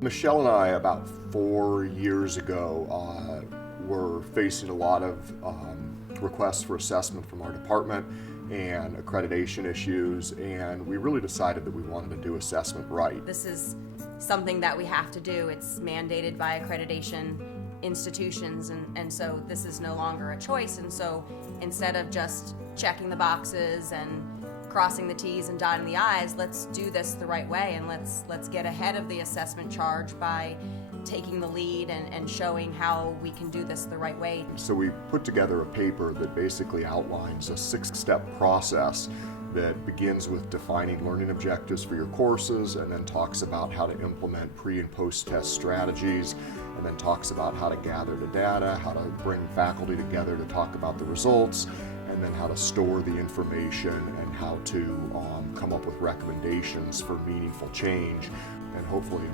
Michelle and I, about 4 years ago, were facing a lot of requests for assessment from our department and accreditation issues, and we really decided that we wanted to do assessment right. This is something that we have to do. It's mandated by accreditation institutions, and so this is no longer a choice. And so instead of just checking the boxes and crossing the T's and dotting the I's, let's do this the right way, and let's get ahead of the assessment charge by taking the lead and showing how we can do this the right way. So we put together a paper that basically outlines a 6-step process that begins with defining learning objectives for your courses, and then talks about how to implement pre- and post-test strategies, and then talks about how to gather the data, how to bring faculty together to talk about the results, and then how to store the information and how to come up with recommendations for meaningful change, and hopefully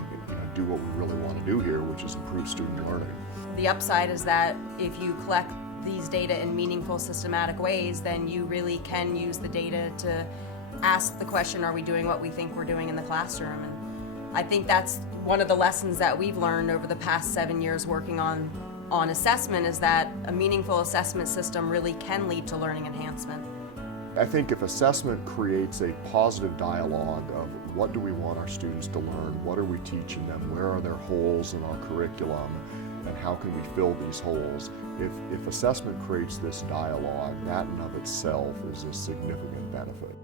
do what we really want to do here, which is improve student learning. The upside is that if you collect these data in meaningful, systematic ways, then you really can use the data to ask the question, are we doing what we think we're doing in the classroom? And I think that's one of the lessons that we've learned over the past 7 years working on assessment, is that a meaningful assessment system really can lead to learning enhancement. I think if assessment creates a positive dialogue of what do we want our students to learn, what are we teaching them, where are there holes in our curriculum, and how can we fill these holes? If assessment creates this dialogue, that in of itself is a significant benefit.